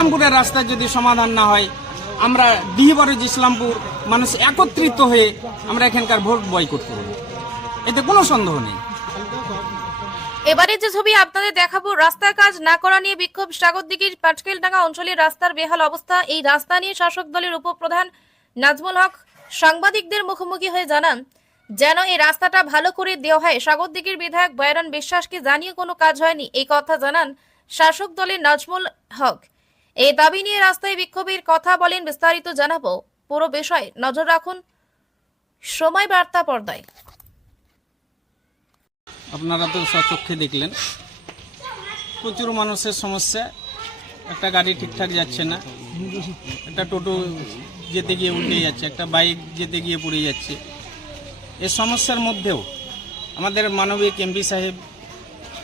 ইসলামপুরের রাস্তা যদি সমাধান না হয় আমরা দিহিবরজ ইসলামপুর মানুষ একত্রিত হয়ে আমরা এখানকার ভোট বয়কট করব এতে কোনো সন্দেহ নেই এবারে যে ছবি আপনাদের দেখাবো রাস্তার কাজ না করা নিয়ে বিক্ষোভ সাগরদিঘির পাটকেলডাঙ্গা অঞ্চলের রাস্তার বেহাল অবস্থা এই রাস্তা নিয়ে শাসক দলের উপপ্রধান নাজমুল হক সাংবাদিকদের মুখোমুখি হয়ে জানান যেন এই রাস্তাটা ভালো করে দেওয়া হয় সাগরদিঘির বিধায়ক বয়রান বিশ্বাসকে জানিয়ে কোনো কাজ হয়নি এই কথা জানান শাসক দলের নাজমুল হক এই দাবি নিয়ে রাস্তায় বিক্ষোভের কথা বলেন বিস্তারিত জানাবো পুরো বিষয়ে নজর রাখুন সময় বার্তা পর্দায় আপনারা তো সচক্ষে দেখলেন প্রচুর মানুষের সমস্যা একটা গাড়ি ঠিকঠাক যাচ্ছে না একটা টোটো যেতে গিয়ে উঠে যাচ্ছে একটা বাইক যেতে গিয়ে পড়ে যাচ্ছে এ সমস্যার মধ্যেও আমাদের মানবিক এমপি সাহেব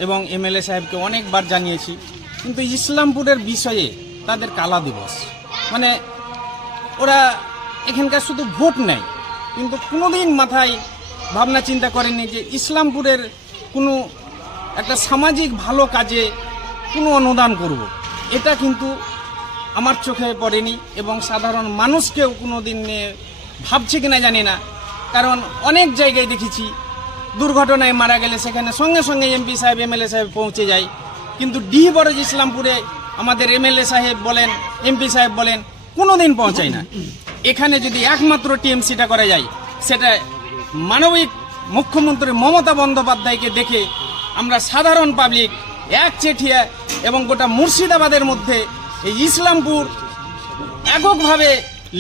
এবং এমএলএ সাহেবকে অনেকবার জানিয়েছি কিন্তু ইসলামপুরের বিষয়ে তাদের কালা দিবস মানে ওরা এখানকার শুধু ভোট নেয় কিন্তু কোনোদিন মাথায় ভাবনা চিন্তা করেনি যে ইসলামপুরের কোনো একটা সামাজিক ভালো কাজে কোনো অনুদান করব। এটা কিন্তু আমার চোখে পড়েনি এবং সাধারণ মানুষকেও কোনো দিন ভাবছে কিনা জানি না কারণ অনেক জায়গায় দেখেছি দুর্ঘটনায় মারা গেলে সেখানে সঙ্গে সঙ্গে এমপি সাহেব এমএলএ সাহেব পৌঁছে যায় কিন্তু ডি বরজ ইসলামপুরে আমাদের এমএলএ সাহেব বলেন এমপি সাহেব বলেন কোনো দিন পৌঁছায় না এখানে যদি একমাত্র টিএমসিটা করা যায় সেটা মানবিক মুখ্যমন্ত্রী মমতা বন্দ্যোপাধ্যায়কে দেখে আমরা সাধারণ পাবলিক এক চেঠিয়া এবং গোটা মুর্শিদাবাদের মধ্যে এই ইসলামপুর এককভাবে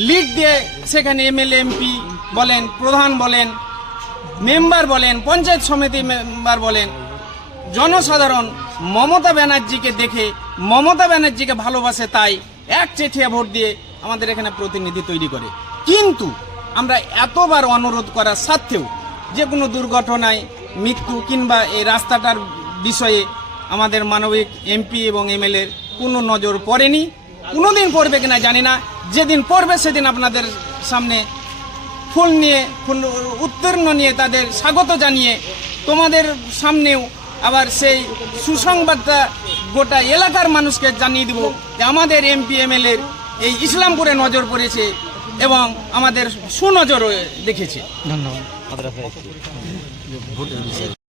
লিড দিয়ে সেখানে এমএলএ এমপি বলেন প্রধান বলেন মেম্বার বলেন পঞ্চায়েত সমিতি মেম্বার বলেন জনসাধারণ মমতা ব্যানার্জিকে দেখে মমতা ব্যানার্জিকে ভালোবাসে তাই এক চেঠিয়া ভোট দিয়ে আমাদের এখানে প্রতিনিধি তৈরি করে কিন্তু আমরা এতবার অনুরোধ করা সত্ত্বেও যে কোনো দুর্ঘটনায় মৃত্যু কিংবা এই রাস্তাটার বিষয়ে আমাদের মানবিক এমপি এবং এমএলএ কোনো নজর পড়েনি কোনো দিন পড়বে কিনা জানি না যেদিন পড়বে সেদিন আপনাদের সামনে ফুল নিয়ে ফুল উত্তীর্ণ নিয়ে তাদের স্বাগত জানিয়ে তোমাদের সামনেও আবার সেই সুসংবাদটা গোটা এলাকার মানুষকে জানিয়ে দেব যে আমাদের এমপি এমএলএর এই ইসলামপুরে নজর পড়েছে এবং আমাদের সুনজর দেখেছে ধন্যবাদ